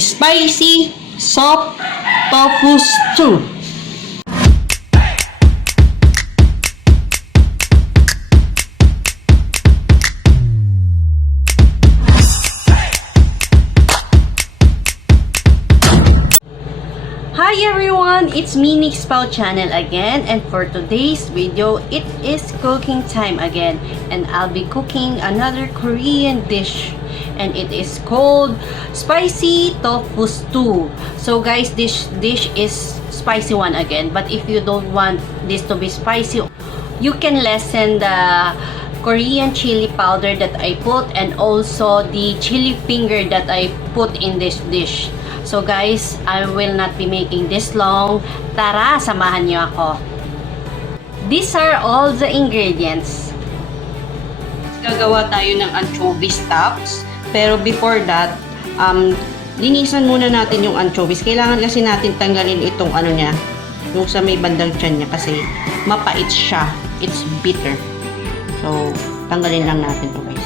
spicy soft tofu stew. Hi everyone, it's me Nick's Pao channel again, and for today's video it is cooking time again, and I'll be cooking another Korean dish, and it is called spicy tofu stew. So guys, this dish is spicy one again, but if you don't want this to be spicy, you can lessen the Korean chili powder that I put and also the chili finger that I put in this dish. So guys, I will not be making this long. Tara, samahan niyo ako. These are all the ingredients. Gagawa tayo ng anchovy stocks. Pero before that, linisan muna natin yung anchovies. Kailangan kasi natin tanggalin itong ano niya, yung sa may bandang tiyan niya kasi mapait siya. It's bitter. So, tanggalin lang natin to guys.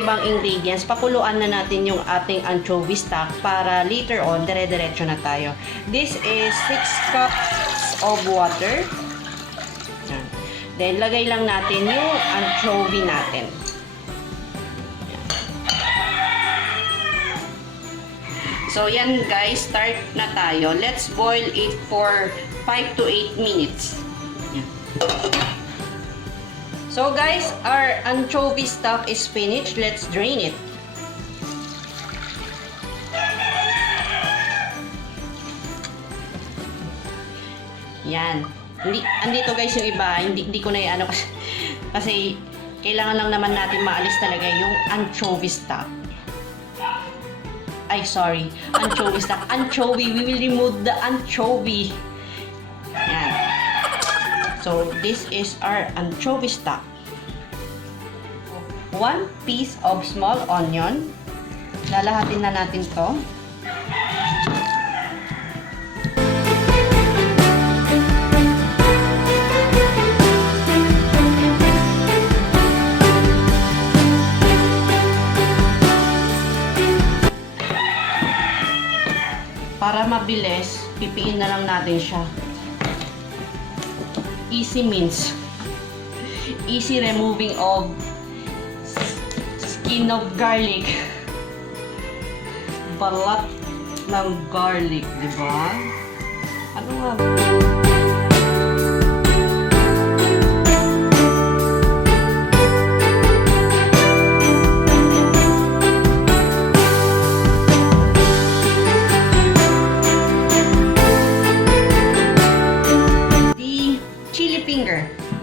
Ibang ingredients, pakuluan na natin yung ating anchovy stock para later on, dire-diretso na tayo. This is 6 cups of water. Yan. Then, lagay lang natin yung anchovy natin. Yan. So, yan guys, start na tayo. Let's boil it for 5 to 8 minutes. Yan. So guys, our anchovy stock is finished. Let's drain it. Yan. Andito guys yung iba, hindi ko na ano kasi kailangan lang naman natin maalis talaga yung anchovy stock. Ay, sorry. Anchovy stock. Anchovy. We will remove the anchovy. Yan. So, this is our anchovy stock. 1 piece of small onion. Lalahatin na natin to. Para mabilis, pipiin na lang natin siya. Easy means easy removing of skin of garlic. Balat ng garlic, di ba? Ano nga?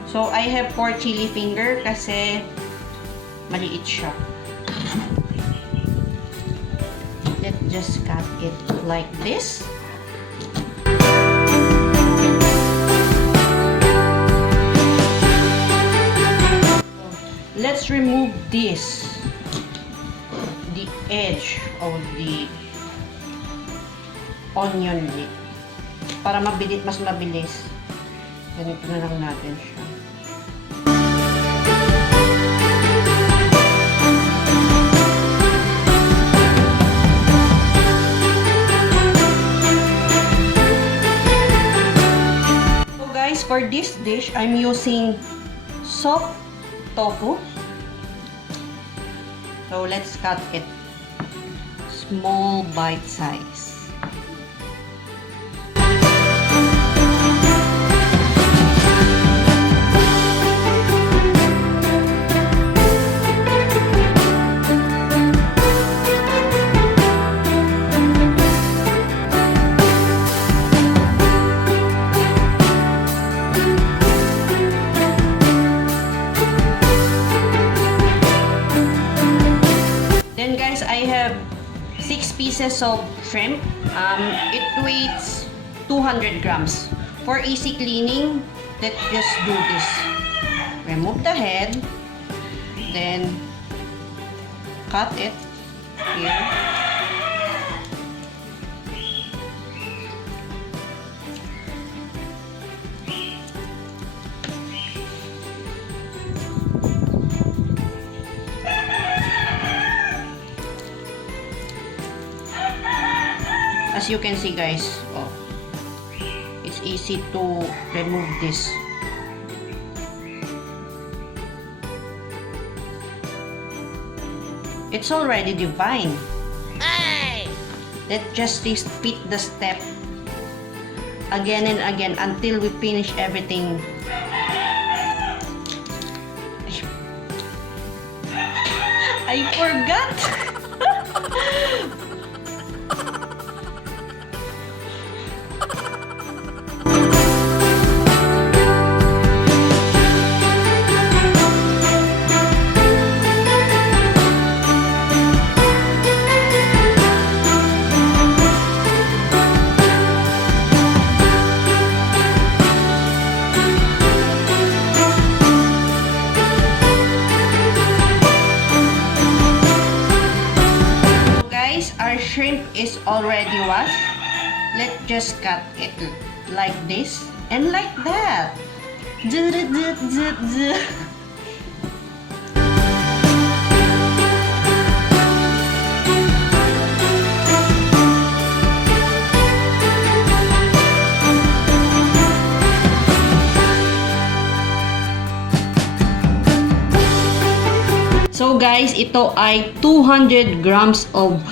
So, I have 4 chili finger kasi maliit siya. Let's just cut it like this. Let's remove this, the edge of the onion para mas mabilis. Ganito na lang natin siya. So guys, for this dish, I'm using soft tofu. So let's cut it small bite size. Then guys, I have 6 pieces of shrimp. It weighs 200 grams. For easy cleaning, let's just do this. Remove the head. Then, cut it here. As you can see guys, oh, it's easy to remove this. It's already divine. Hey! Let's just repeat the step again and again until we finish everything. I forgot! Our shrimp is already washed. Let's just cut it like this and like that. So guys, ito ay 200 grams of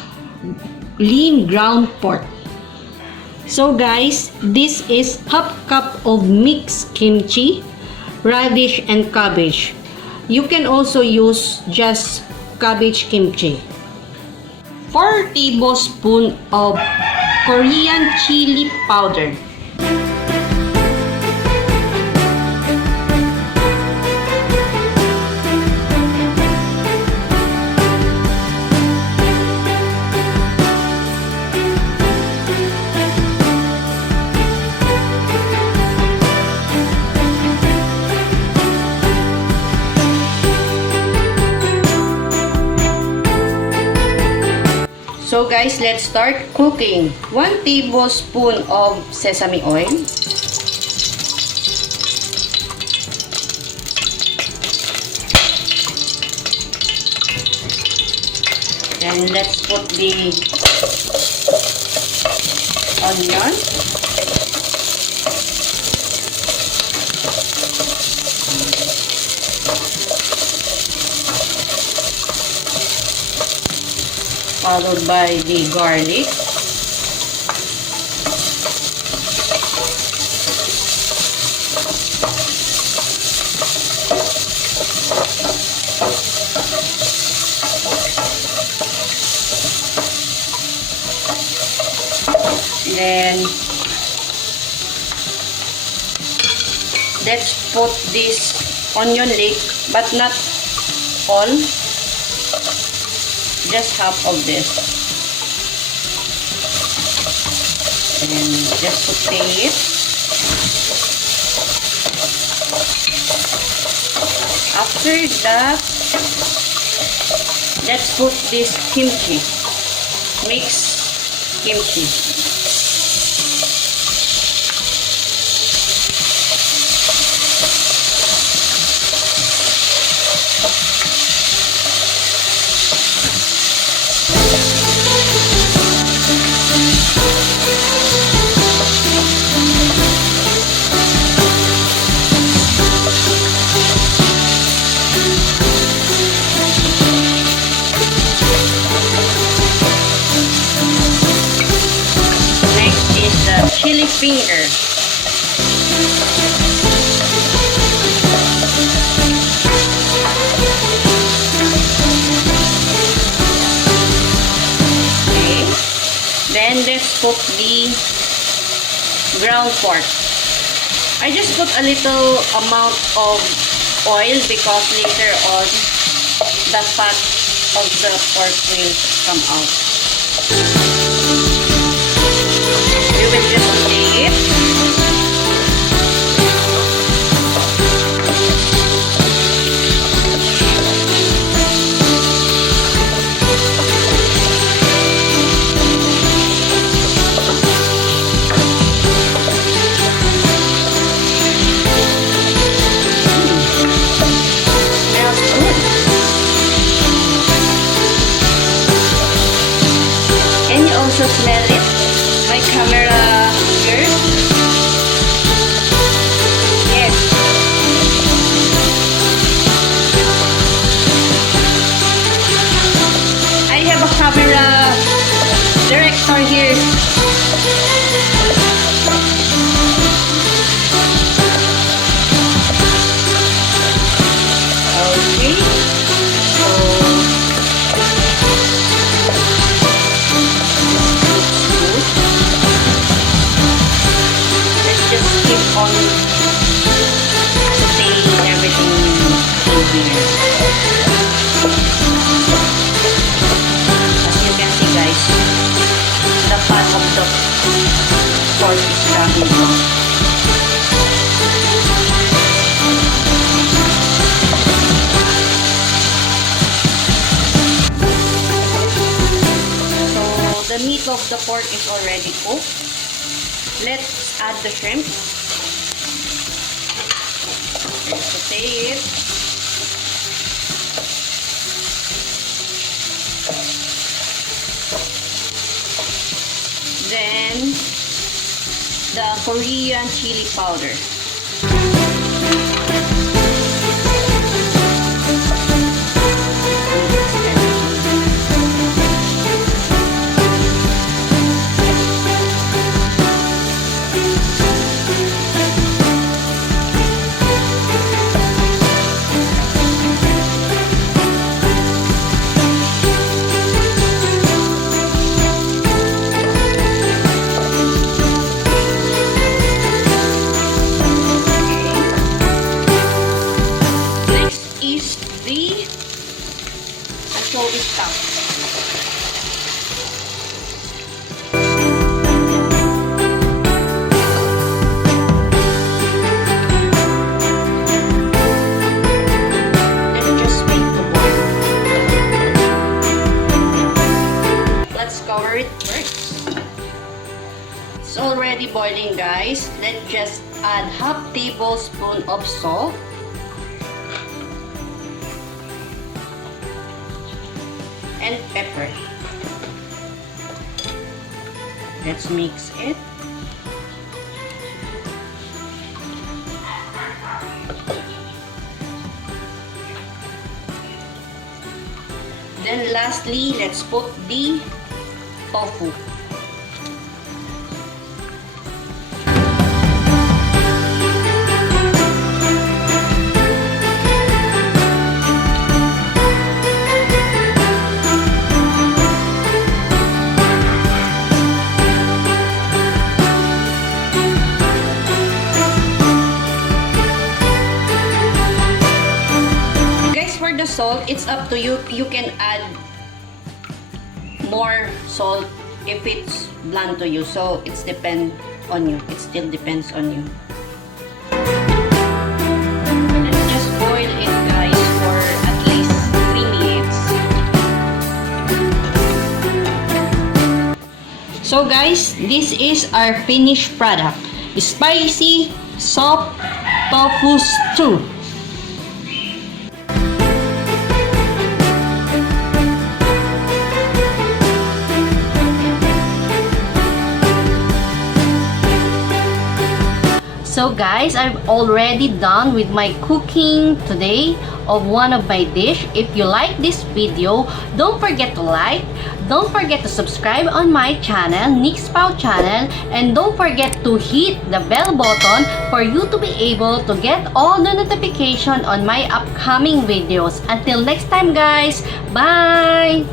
lean ground pork. So guys, this is half cup of mixed kimchi, radish and cabbage. You can also use just cabbage kimchi. 4 tablespoons of Korean chili powder. So guys, let's start cooking. 1 tablespoon of sesame oil. Then let's put the onion. Followed by the garlic. Then let's put this onion leek, but not all. Just half of this, and just saute it. After that, let's put this kimchi, mixed kimchi. Chili finger. Okay. Then let's put the ground pork. I just put a little amount of oil because later on the fat of the pork will come out. We will just play it. Also smell it. My camera here. Yes. I have a camera director here. Okay. On sauteing everything in here. As you can see guys, the fat of the pork is coming out. So the meat of the pork is already cooked. Let's add the shrimp. Saute it. Then the Korean chili powder. It's already boiling guys. Let's just add half tablespoon of salt. And pepper. Let's mix it. Then lastly, let's put the tofu. Salt, it's up to you. You can add more salt if it's bland to you. So it's depend on you. It still depends on you. Let's just boil it guys for at least 3 minutes. So guys, this is our finished product. Spicy soft tofu stew. So guys, I'm already done with my cooking today of one of my dish. If you like this video, don't forget to like, don't forget to subscribe on my channel, Nick's Pao channel, and don't forget to hit the bell button for you to be able to get all the notification on my upcoming videos. Until next time guys, bye!